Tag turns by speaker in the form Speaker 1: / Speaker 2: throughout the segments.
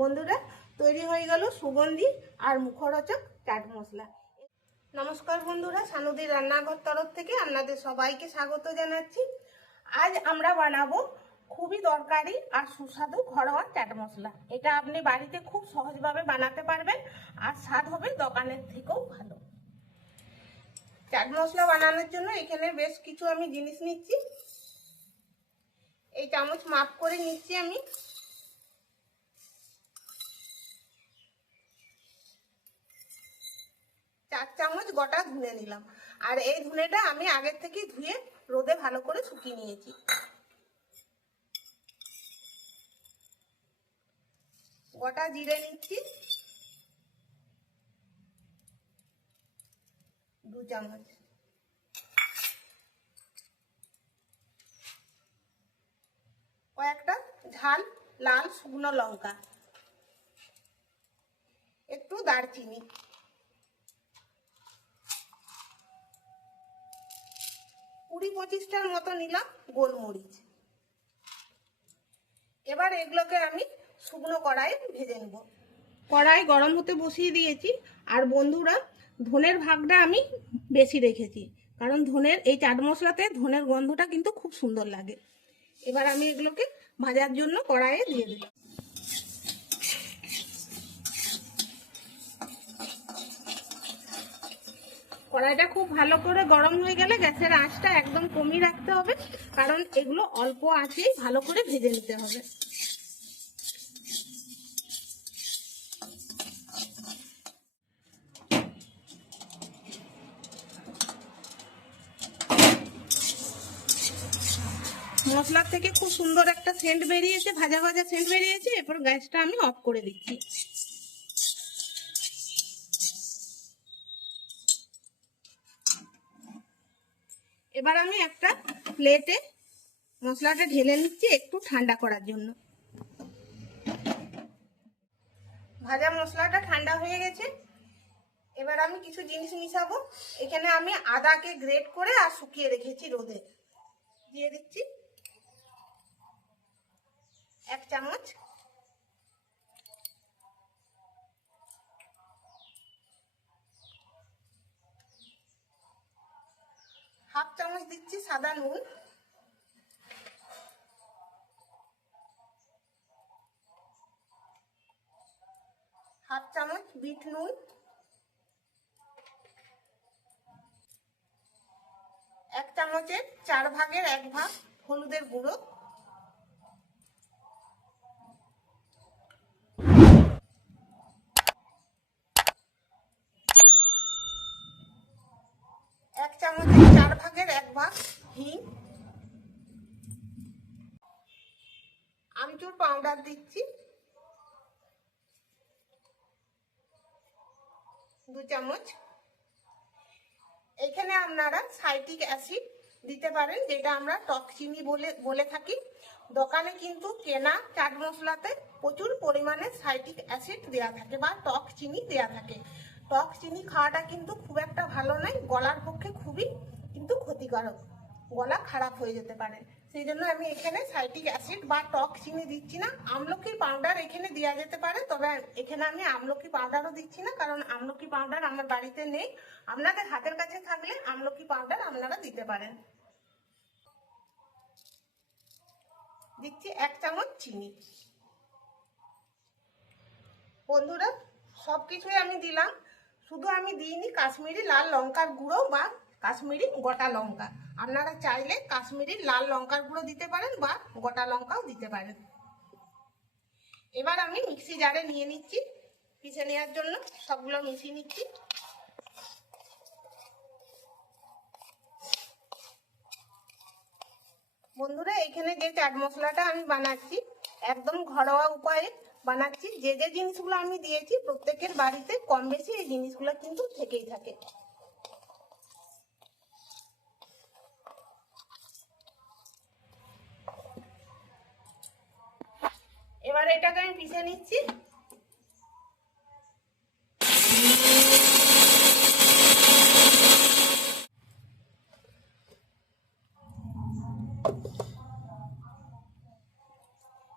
Speaker 1: বন্ধুরা তৈরি হয়ে গেল সুগন্ধি আর মুখরোচক চাট মশলা। নমস্কার বন্ধুরা, সানুদির রান্নাঘর তরফ থেকে আপনাদের সবাইকে স্বাগত জানাচ্ছি। আজ আমরা বানাবো খুবই দরকারি আর সুস্বাদু ঘরোয়া চাট মশলা। এটা আপনি বাড়িতে খুব সহজভাবে বানাতে পারবেন আর স্বাদ হবে দোকানের থেকেও ভালো। চাট মশলা বানানোর জন্য এখানে বেশ কিছু আমি জিনিস নিচ্ছি। এই চামচ মাপ করে নিচ্ছি আমি। চার চামচ গোটা ধুনে নিলাম। আর এই ধুনেটা আমি আগের থেকে ধুয়ে রোদে ভালো করে শুকিয়ে নিয়েছি। গোটা জিরে নিচ্ছি। দু চামচ। কয়েকটা ঝাল লাল শুকনো লঙ্কা। একটু দারচিনি। কুড়ি পঁচিশটার মতো নিলাম গোলমরিচ। এবার এগুলোকে আমি শুকনো কড়াইয়ে ভেজে নেব। কড়াই গরম হতে বসিয়ে দিয়েছি, আর বন্ধুরা, ধনের ভাগটা আমি বেশি রেখেছি, কারণ ধনের, এই চাট মশলাতে ধনের গন্ধটা কিন্তু খুব সুন্দর লাগে। এবার আমি এগুলোকে ভাজার জন্য কড়াইয়ে দিয়ে দিলাম। কড়াইটা খুব ভালো করে গরম হয়ে গেলে গ্যাসের আঁচটা একদম কমিয়ে রাখতে হবে, কারণ এগুলো অল্প আঁচেই ভালো করে ভেজে নিতে হবে। মশলার থেকে খুব সুন্দর একটা সেন্ট বেরিয়েছে, ভাজা ভাজা সেন্ট বেরিয়েছে, এরপর গ্যাসটা আমি অফ করে দিচ্ছি। এবার আমি একটা প্লেটে মশলাটা ঢেলে নিচ্ছি একটু ঠান্ডা করার জন্য। ভাজা মশলাটা ঠান্ডা হয়ে গেছে। এবার আমি কিছু জিনিস মিশাবো। এখানে আমি আদাকে গ্রেট করে আর শুকিয়ে রেখেছি রোদে। দিয়ে দিচ্ছি এক চামচ চামচ দিচ্ছি সাদা নুন। হাফ চামচ বিট নুন। এক চামচের চার ভাগের এক ভাগ হলুদের গুঁড়ো। এক চামচের চার ভাগের হিং আমচুর পাউডার দিচ্ছি। দু চামচ। এখানে আপনারা সাইটিক অ্যাসিড দিতে পারেন, যেটা আমরা টক চিনি বলে বলে থাকি। দোকানে কিন্তু কেনা চাট মশলাতে প্রচুর পরিমাণে সাইটিক অ্যাসিড দেওয়া থাকে বা টক চিনি দেওয়া থাকে। টক চিনি খাওয়াটা কিন্তু খুব একটা ভালো নয়, গলার পক্ষে খুবই কিন্তু ক্ষতিকারক। গলা খারাপ হয়ে যেতে পারে। সেই জন্য আমি এখানে সাইটিক অ্যাসিড বা টক চিনি দিচ্ছি না। আমলকি পাউডার এখানে দেওয়া যেতে পারে, তবে এখানে আমি আমলকি পাউডারও দিচ্ছি না, কারণ আমলকি পাউডার আমার বাড়িতে নেই। আপনাদের হাতের কাছে থাকলে আমলকি পাউডার আপনারা দিতে পারেন। দিচ্ছি এক চামচ চিনি। বন্ধুরা সব কিছুই আমি দিলাম। শুধু আমি দিইনি কাশ্মীরি লাল লঙ্কার গুঁড়ো বা কাশ্মীরি, গোটা লঙ্কা। আপনারা চাইলে কাশ্মীরি লাল লঙ্কার গুঁড়ো দিতে পারেন বা গোটা লঙ্কাও দিতে পারেন। এবার আমি মিক্সি জারে নিয়ে নিচ্ছি। পিষে নেওয়ার জন্য সবগুলো মিশিয়ে নিচ্ছি। বন্ধুরা, এখানে যে চাট মশলাটা আমি বানাচ্ছি, একদম ঘরোয়া উপায়ে বানাচ্ছি। যে যে জিনিসগুলো আমি দিয়েছি, প্রত্যেকের বাড়িতে কম বেশি এই জিনিসগুলো কিন্তু থেকেই থাকে। এবার এটাকে আমি পিষে নিচ্ছি।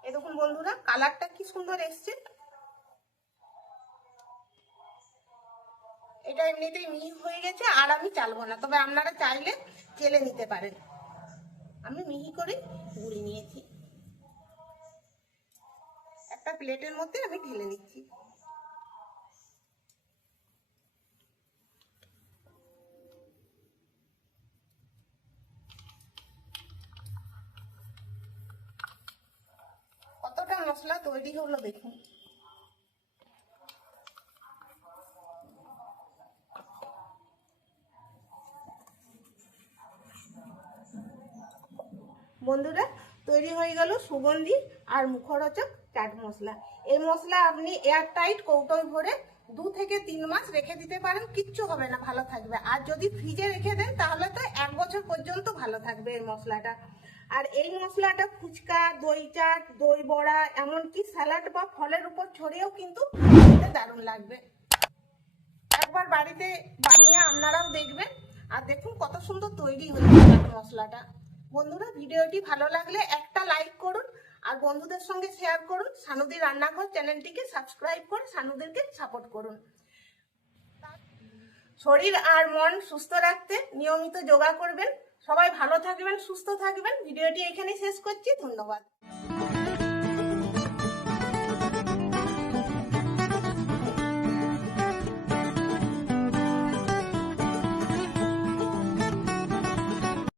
Speaker 1: এ দেখুন বন্ধুরা, কালারটা কি সুন্দর এসছে। এটা এমনিতেই মিহি হয়ে গেছে, আর আমি চালবো না। তবে আপনারা চাইলে চেলে নিতে পারেন। আমি মিহি করে গুড়ি নিয়েছি। প্লেটের মধ্যে আমি ঢেলে নিচ্ছি। কতটা মশলা তৈরি হলো দেখুন। বন্ধুরা তৈরি হয়ে গেল সুগন্ধি আর মুখরোচক চাট মশলা। এই মশলা আপনি এয়ার টাইট কৌটোয় ভরে দু থেকে তিন মাস রেখে দিতে পারেন, কিচ্ছু হবে না, ভালো থাকবে। আর যদি ফ্রিজে রেখে দেন, তাহলে তো এক বছর পর্যন্ত ভালো থাকবে এই মশলাটা। আর এই মশলাটা ফুচকা, দই চাট, দই বড়া, এমনকি স্যালাড বা ফলের উপর ছড়িয়েও কিন্তু দারুণ লাগবে। একবার বাড়িতে বানিয়ে আপনারাও দেখবেন। আর দেখুন কত সুন্দর তৈরি হয়েছে মশলাটা। বন্ধুরা, ভিডিওটি ভালো লাগলে একটা লাইক করুন আর বন্ধুদের সঙ্গে শেয়ার করুন। সানুদি রান্নাঘর চ্যানেলটিকে সাবস্ক্রাইব করে সানুদেরকে সাপোর্ট করুন। শরীর আর মন সুস্থ রাখতে নিয়মিত যোগা করবেন। সবাই ভালো থাকবেন, সুস্থ থাকবেন। ভিডিওটি এখানেই শেষ করছি। ধন্যবাদ।